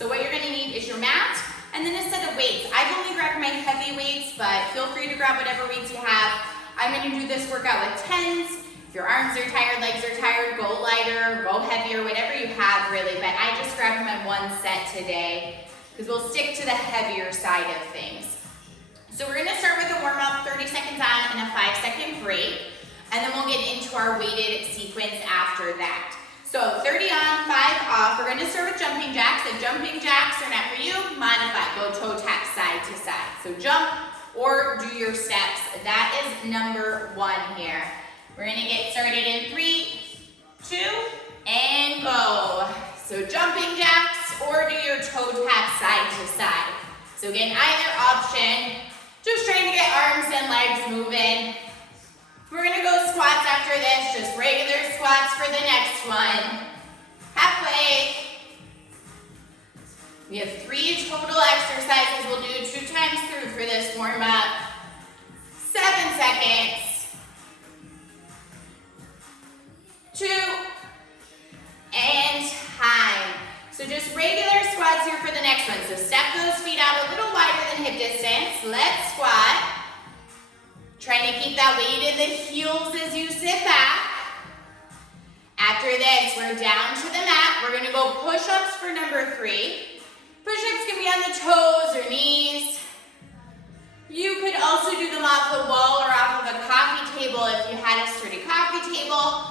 So what you're gonna need is your mat and then a set of weights. I've only grabbed my heavy weights, but feel free to grab whatever weights you have. I'm gonna do this workout with 10s. If your arms are tired, legs are tired, go lighter, go heavier, whatever you have really, but I just grabbed my one set today because we'll stick to the heavier side of things. So we're gonna start with a warm up, 30 seconds on and a 5-second break, and then we'll get into our weighted sequence after that. So 30 on, 5 off. We're gonna start with jumping jacks. If jumping jacks are not for you, modify, go toe tap side to side. So jump or do your steps. That is number 1 here. We're gonna get started in 3, 2, and go. So jumping jacks or do your toe tap side to side. So again, either option, just trying to get arms and legs moving. We're gonna go squats after this, just regular squats for the next one. Halfway. We have 3 total exercises. We'll do 2 times through for this warm up. 7 seconds. 2, and time. So just regular squats here for the next one. So step those feet out a little wider than hip distance. Let's squat. Trying to keep that weight in the heels as you sit back. After this, we're down to the mat. We're gonna go push-ups for number 3. Push-ups can be on the toes or knees. You could also do them off the wall or off of a coffee table if you had a sturdy coffee table.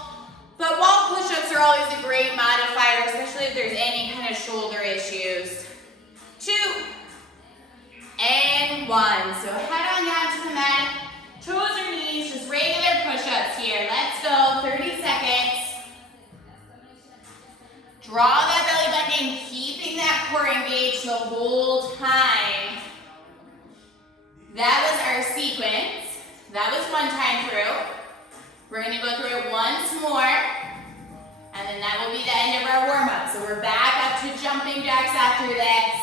But wall push-ups are always a great modifier, especially if there's any kind of shoulder issues. 2, and 1. So head on down to the mat. Toes or knees, just regular push-ups here. Let's go, 30 seconds. Draw that belly button in, keeping that core engaged the whole time. That was our sequence. That was 1 time through. We're gonna go through it once more, and then that will be the end of our warm-up. So we're back up to jumping jacks after this.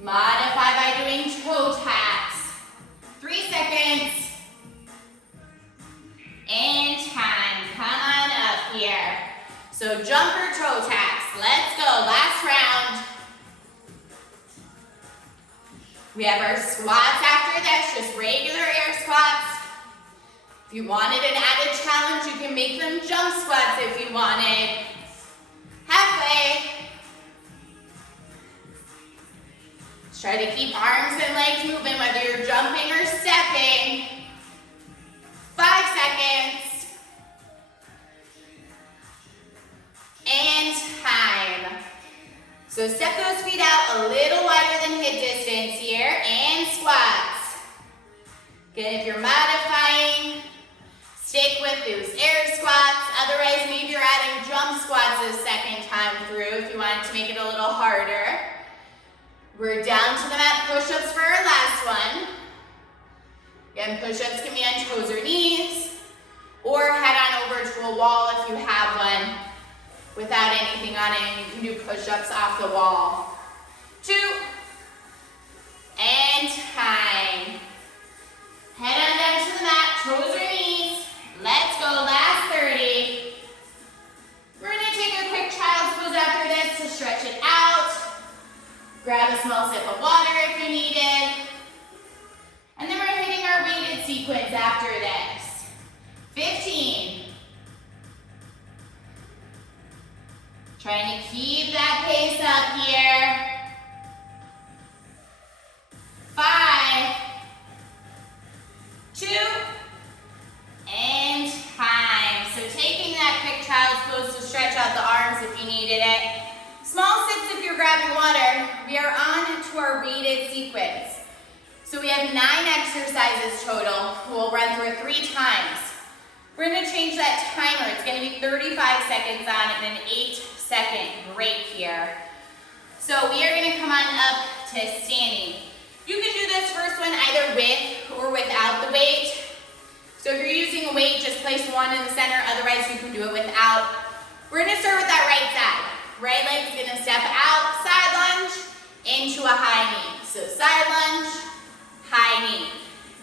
Modify by doing toe taps. 3 seconds. And time, come on up here. So jumper toe taps, let's go, last round. We have our squats after this, just regular air squats. If you wanted an added challenge, you can make them jump squats if you wanted. Halfway. Just try to keep arms and legs moving, whether you're jumping or stepping. 5 seconds. And time. So step those feet out a little wider than hip distance here, and squats. Again, if you're modifying, stick with those air squats. Otherwise, maybe you're adding jump squats the second time through if you wanted to make it a little harder. We're down to the mat, push-ups for our last one. Again, push-ups can be on toes or knees, or head on over to a wall if you have one without anything on it, and you can do push-ups off the wall. 2, and time. Head on down to the mat, toes or knees. Let's go, last 30. We're gonna take a quick child's pose after this to stretch it out. Grab a small sip of water if you need it. And then we're hitting our weighted sequence after this. 15. Trying to keep that pace up here. 5, 2, and time. So taking that quick child's pose to stretch out the arms if you needed it. Small sips if you're grabbing water. We are on to our weighted sequence. So we have 9 exercises total. We'll run through it 3 times. We're gonna change that timer. It's gonna be 35 seconds on and an 8-second break here. So we are gonna come on up to standing. You can do this first one either with or without the weight. So if you're using a weight, just place one in the center. Otherwise, you can do it without. We're gonna start with that right side. Right leg is gonna step out, side lunge, into a high knee. So side lunge, high knee.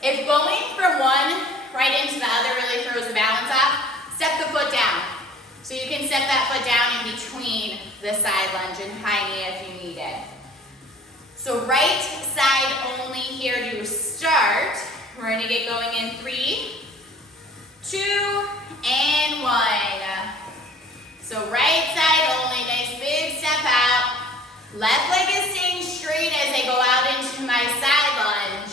If going from one right into the other really throws the balance off, step the foot down. So you can step that foot down in between the side lunge and high knee if you need it. So right side only here to start. We're gonna get going in 3, 2, and 1. So right side only, nice big step out. Left leg is staying straight as I go out into my side lunge.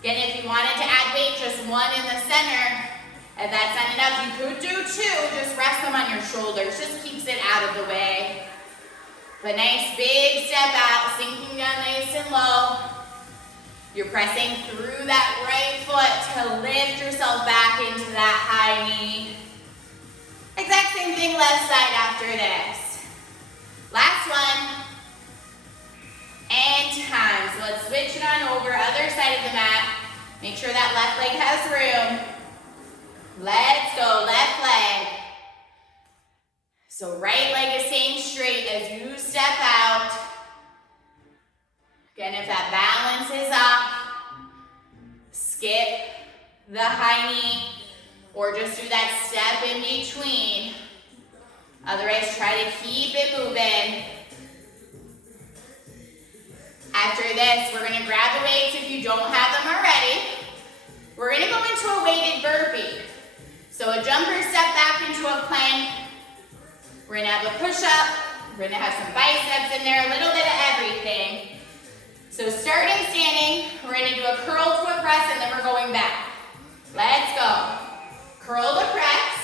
Again, if you wanted to add weight, just 1 in the center. If that's not enough, you could do 2. Just rest them on your shoulders. Just keeps it out of the way. But nice big step out, sinking down nice and low. You're pressing through that right foot to lift yourself back into that high knee. Exact same thing left side after this. Last one. And time. So let's switch it on over, other side of the mat. Make sure that left leg has room. Let's go, left leg. So right leg is staying straight as you step out. Again, if that balance is off, skip the high knee or just do that step in between. Otherwise, try to keep it moving. After this, we're gonna grab the weights if you don't have them already. We're gonna go into a weighted burpee. So a jumper step back into a plank. We're gonna have a push-up. We're gonna have some biceps in there, a little bit of everything. So starting standing, we're gonna do a curl to a press and then we're going back. Let's go. Curl to press.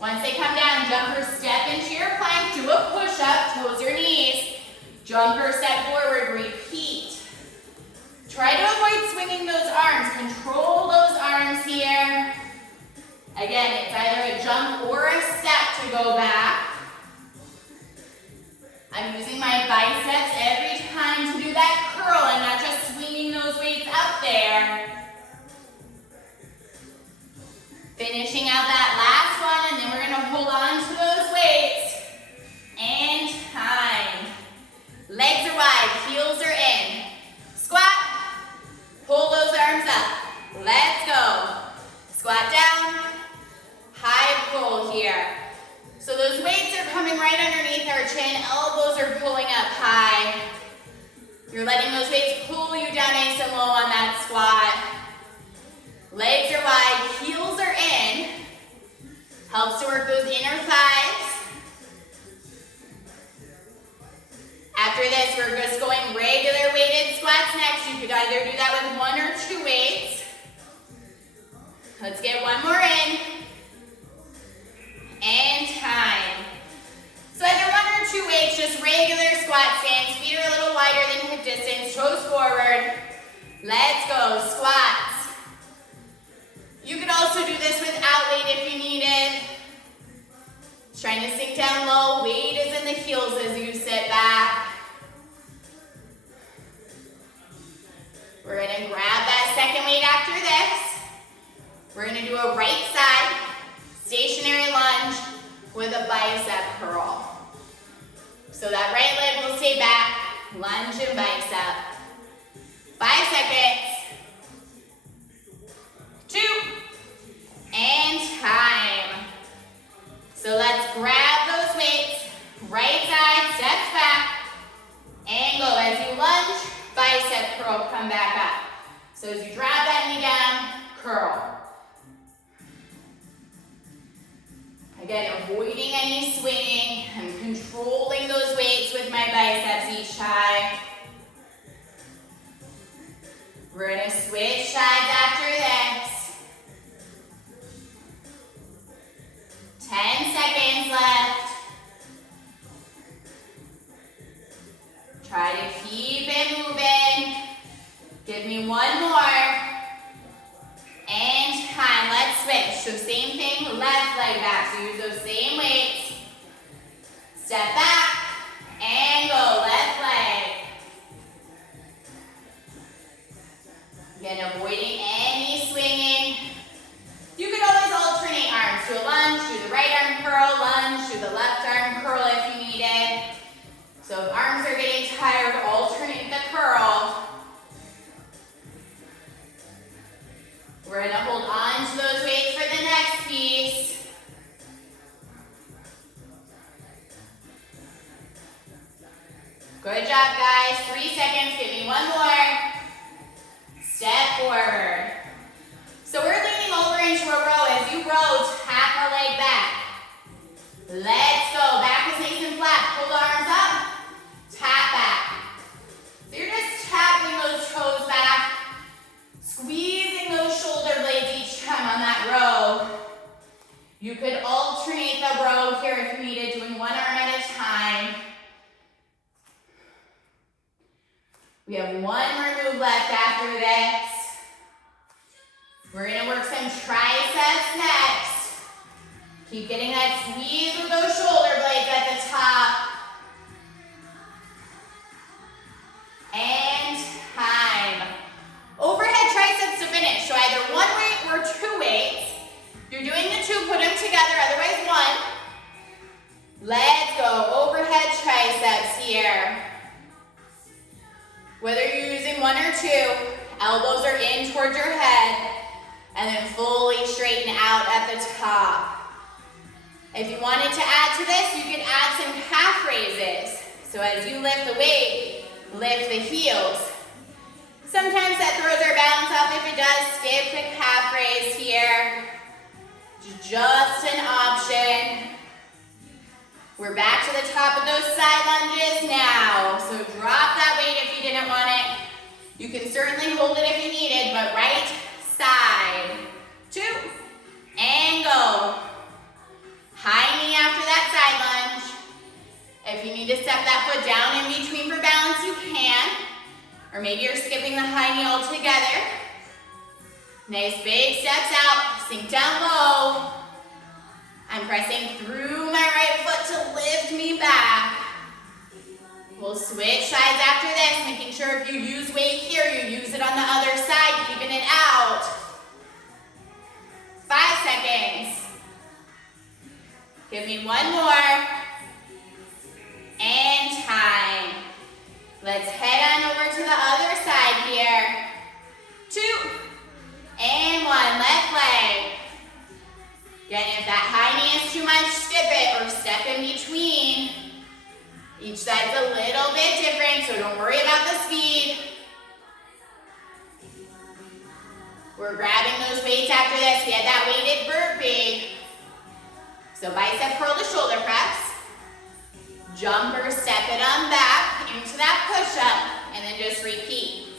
Once they come down, jumper step into your plank, do a push-up, toes your knees. Jumper step forward, repeat. Try to avoid swinging those arms. Control those arms here. Again, it's either a jump or a step to go back. I'm using my biceps every time to do that curl and not just swinging those weights up there. Finishing out that last one, and then we're gonna hold on to those weights. And time. Legs are wide, heels are in. Squat, pull those arms up. Let's go. Squat down, high pull here. So those weights are coming right underneath our chin, elbows are pulling up high. You're letting those weights pull you down nice and low on that squat. Legs are wide, heels are in. Helps to work those inner thighs. After this, we're just going regular weighted squats next. You could either do that with 1 or 2 weights. Let's get one more in. And time. So either 1 or 2 weights, just regular squat stance. Feet are a little wider than hip distance, toes forward. Let's go, squats. You could also do this without weight if you need it. Trying to sink down low, weight is in the heels as you sit back. We're gonna grab that second weight after this. We're gonna do a right side stationary lunge with a bicep curl. So that right leg will stay back, lunge and bicep. 5 seconds. 2, and time. So let's grab those weights, right side, steps back, and go. As you lunge, bicep curl, come back up. So as you drop that knee down, curl. Again, avoiding any swinging. I'm controlling those weights with my biceps each time. We're gonna switch sides after this. 10 seconds left. Try to keep it moving. Give me one more. And time, let's switch. So same thing, left leg back. So use those same weights. Step back and go, left leg. Again, avoiding any swinging. You can always alternate arms. Do a lunge, do the right arm curl, lunge, do the left arm curl if you need it. So if arms are getting tired, alternate the curl. We're gonna hold on to those weights for the next piece. Good job, guys. 3 seconds. Give me one more. Step forward. So we're leaning over into a row. As you row, tap a leg back. Let's go. Back is nice and flat. Pull the arms up. Tap back. So you're just tapping those toes back. Squeezing those shoulder blades each time on that row. You could alternate the row here if you needed, doing one arm at a time. We have one more move left after this. We're gonna work some triceps next. Keep getting that squeeze with those shoulder blades at the top. And time. Overhead triceps to finish. So either one weight or two weights. You're doing the two, put them together, otherwise one. Let's go, overhead triceps here. Whether you're using one or two, elbows are in towards your head, and then fully straighten out at the top. If you wanted to add to this, you could add some calf raises. So as you lift the weight, lift the heels. Sometimes that throws our balance off. If it does, skip the calf raise here. Just an option. We're back to the top of those side lunges now. So drop that weight if you didn't want it. You can certainly hold it if you need it, but right side. 2, and go. High knee after that side lunge. If you need to step that foot down in between for balance, you can. Or maybe you're skipping the high knee altogether. Nice big steps out, sink down low. I'm pressing through my right foot to lift me back. We'll switch sides after this, making sure if you use weight here, you use it on the other side, even it out. 5 seconds. Give me one more. And time. Let's head on over to the other side here. 2, and 1, left leg. Again, if that high knee is too much, skip it or step in between. Each side's a little bit different, so don't worry about the speed. We're grabbing those weights after this. We had that weighted burpee. So bicep curl to shoulder press. Jump or step it on back into that push-up, and then just repeat.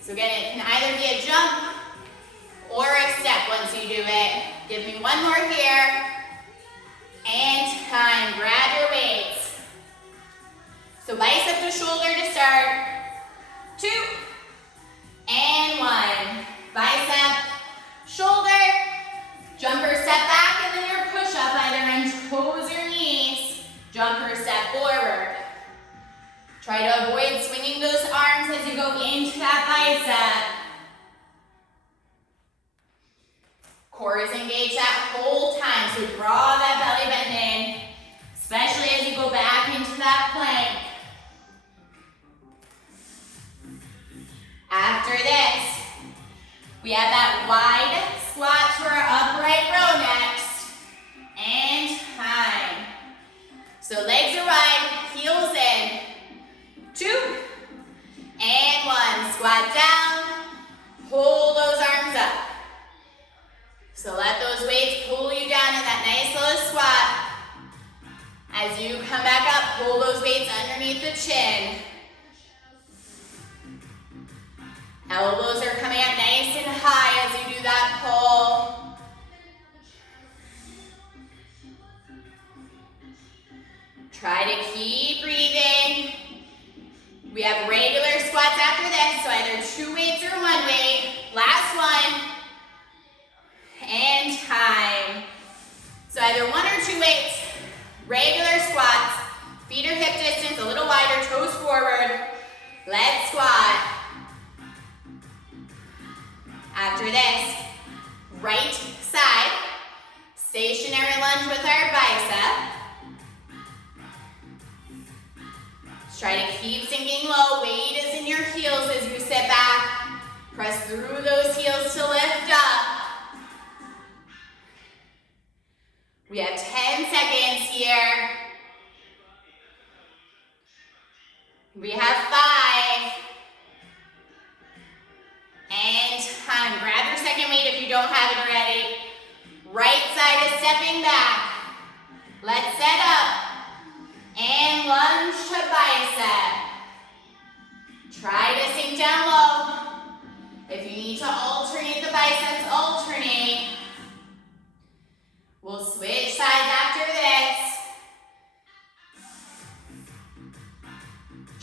So again, it can either be a jump or a step once you do it. Give me one more here. And time. Grab your weights. So bicep to shoulder to start. 2, and 1. Bicep, shoulder, jumper step back, and then your push-up either on toes or knees. Jumper step forward. Try to avoid swinging those arms as you go into that bicep. Core is engaged that whole time, so draw that belly button in, especially as you go back into that plank. After this, we have that wide squat to our upright row next, and time. So legs are wide, heels in. 2, and 1. Squat down, pull those arms up. So let those weights pull you down in that nice little squat. As you come back up, pull those weights underneath the chin. Elbows are coming up nice and high as you do that pull. Try to keep breathing. We have regular squats after this, so either 2 weights or 1 weight. Last one. And time. So either 1 or 2 weights, regular squats, feet are hip distance, a little wider, toes forward. Let's squat. After this, right side, stationary lunge with our bicep. Just try to keep sinking low. Weight is in your heels as you sit back. Press through those heels to lift up. We have 10 seconds here. We have 5. And time. Grab your second weight if you don't have it already. Right side is stepping back. Let's set up. And lunge to bicep. Try to sink down low. If you need to alternate the biceps, alternate. We'll switch sides after this.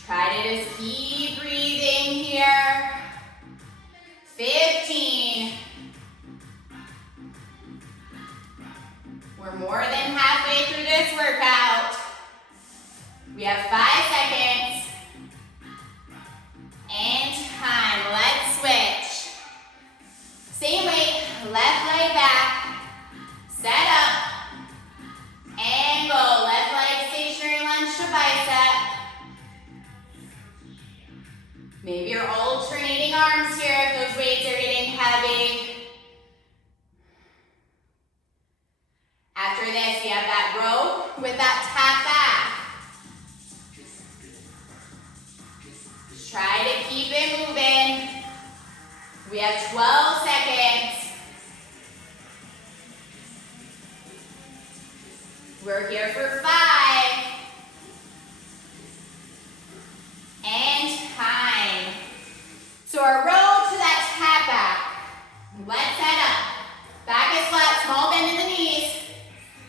Try to just keep breathing here. 15. We're more than halfway through this workout. We have 5 seconds. And time. Let's switch. Same weight, left leg back. Set up. And go. Left leg stationary lunge to bicep. Maybe you're alternating arms here if those weights are getting heavy. After this, we have that row with that tap back. Try to keep it moving. We have 12 seconds. We're here for 5. And time. So our row to that tap back. Let's set up. Back is flat, small bend in the knees.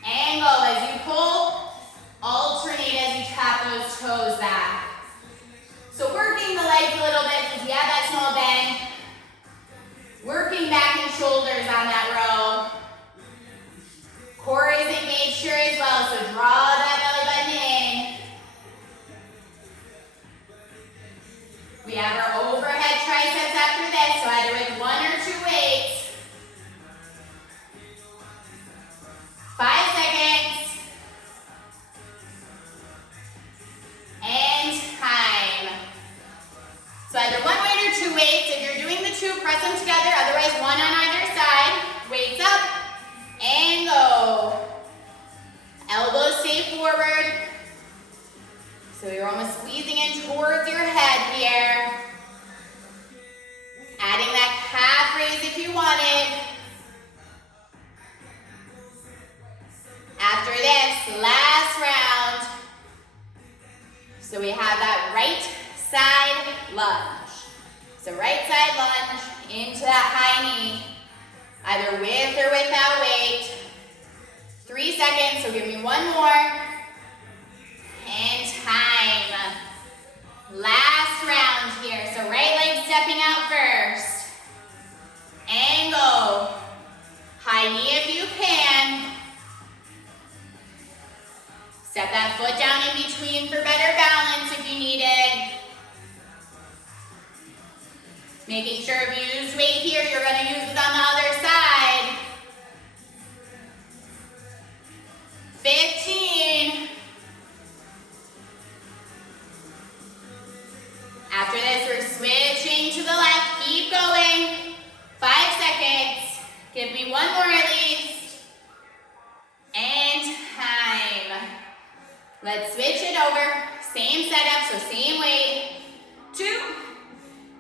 Angle as you pull. Alternate as you tap those toes back. So working the legs a little bit because we have that small bend. Working back and shoulders on that row. Core is engaged here as well, so draw that belly button in. We have our overhead triceps after this, so either with 1 or 2 weights. 5 seconds. And time. So either 1 weight or 2 weights. If you're doing the 2, press them together. Otherwise, 1 on either side. Weights up and go. Elbows stay forward. So you're almost squeezing in towards your head here. Adding that calf raise if you want it. After this, last round. So we have that right side lunge. So right side lunge into that high knee, either with or without weight. 3 seconds, so give me 1 more. And time. Last round here. So right leg stepping out first. Angle. High knee if you can. Step that foot down in between for better balance if you need it. Making sure if you use weight here, you're going to use it on the other side. 15. After this, we're switching to the left. Keep going. 5 seconds. Give me 1 more at least. And time. Let's switch it over. Same setup, so same weight. 2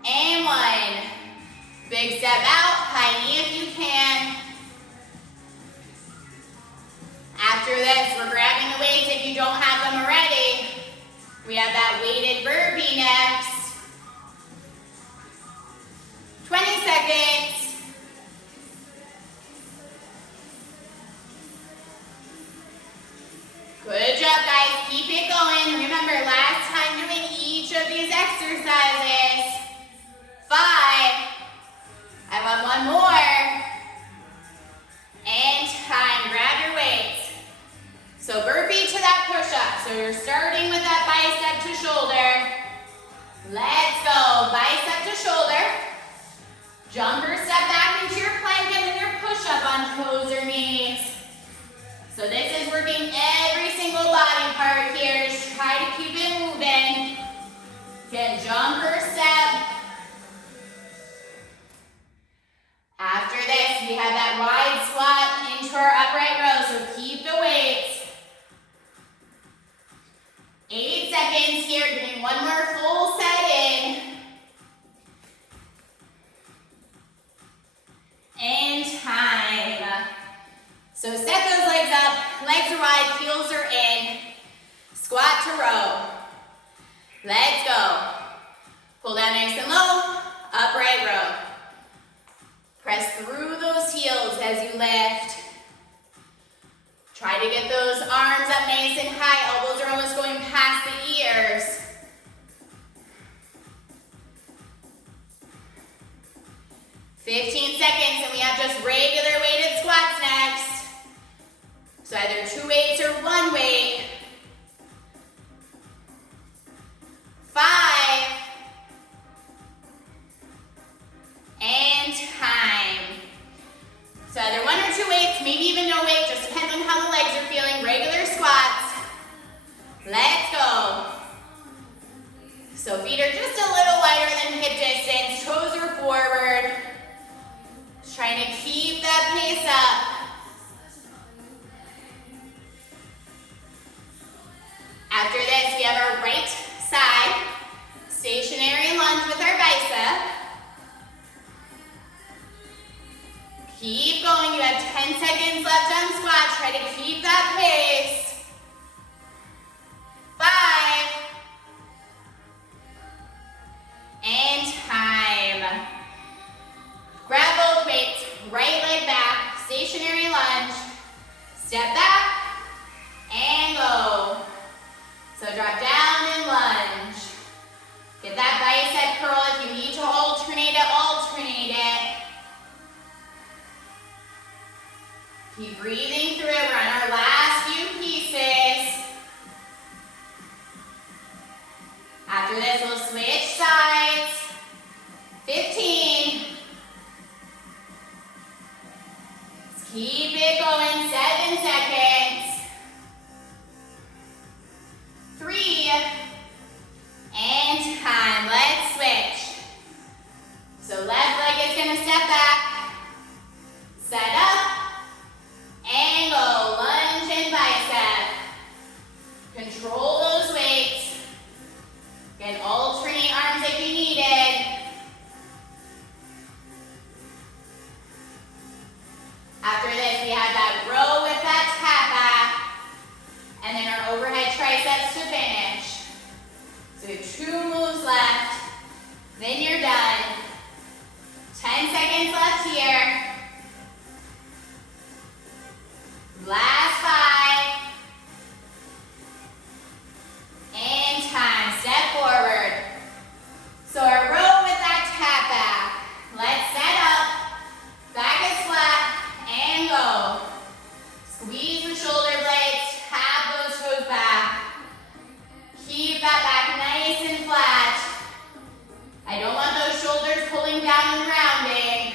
and 1. Big step out, high knee if you can. After this, we're grabbing the weights if you don't have them already. We have that weighted burpee next. 20 seconds. Good job, guys. Keep it going. Remember, last time doing each of these exercises. 5. I want 1 more. And time. Grab your weights. So burpee to that push-up. So you're starting with that bicep to shoulder. Let's go. Bicep to shoulder. Jumper step back into your plank and then your push-up on toes or knees. So this is working every single body part here. Just try to keep it moving. Get jumper step. After this, we have that wide squat into our upright row. So keep the weights. 8 seconds. seconds here, doing one more full set in. And time. So set those legs up, legs are wide, heels are in. Squat to row. Let's go. Pull down nice and low, upright row. Press through those heels as you lift. Try to get those arms up nice and high. Elbows are almost going past the ears. "15 seconds, and we have just regular weighted squats next. So either 2 weights or 1 weight. 5. And time. So either 1 or 2 weights, maybe even no weight, just depends on how the legs are feeling. Regular squats. Let's go. So feet are just a little wider than hip distance, toes are forward. Just trying to keep that pace up. After this, we have our right side stationary lunge with our bicep. Keep going, you have 10 seconds left on squats. Try to keep that pace. 5. And time. Grab both weights, right leg back, stationary lunge. Step back and go. So drop down and lunge. Get that bicep curl. If you need to alternate it, alternate it. Keep breathing through it. We're on our last few pieces. After this, we'll switch sides. 15. Let's keep it going. 7 seconds. 3. And time. Let's switch. So left leg is going to step back. Set up. And go. Lunge and bicep. Control those weights. Again, alternate arms if you need it. After this, we have that row with that tap back. And then our overhead triceps to finish. So we have 2 moves left. Then you're done. 10 seconds left here. Last 5. And time. Step forward. So our row with that tap back. Let's set up. Back is flat. And go. Squeeze the shoulder blades. Tap those toes back. Keep that back nice and flat. I don't want those shoulders pulling down and rounding.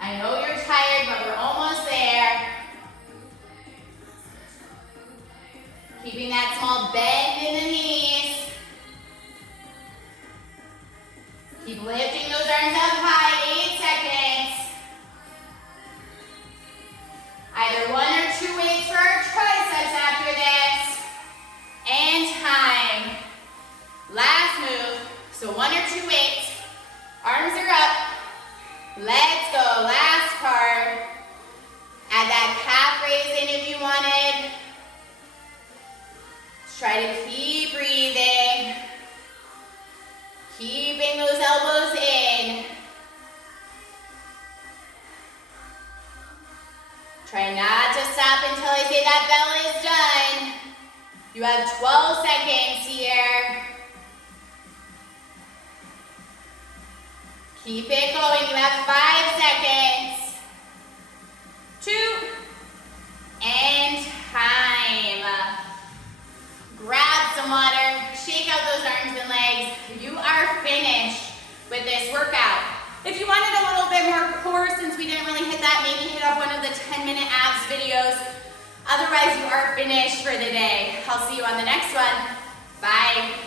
I know you're tired, but we're almost there. Keeping that small bend in the knees. Keep lifting those arms up high. 8 seconds. Either 1 or 2 weights for our triceps after this. And time. Last move. So 1 or 2 weights. Arms are up. Let's go. Last part. Add that calf raise in if you wanted. Try to keep breathing. Keeping those elbows in. Try not to stop until I say that bell is done. You have 12 seconds here. Keep it going. You have 5 seconds. 2. And time. Grab some water. Shake out those arms and legs. You are finished with this workout. If you wanted a little bit more core, since we didn't really hit that, maybe hit up one of the 10-minute abs videos. Otherwise, you are finished for the day. I'll see you on the next one. Bye.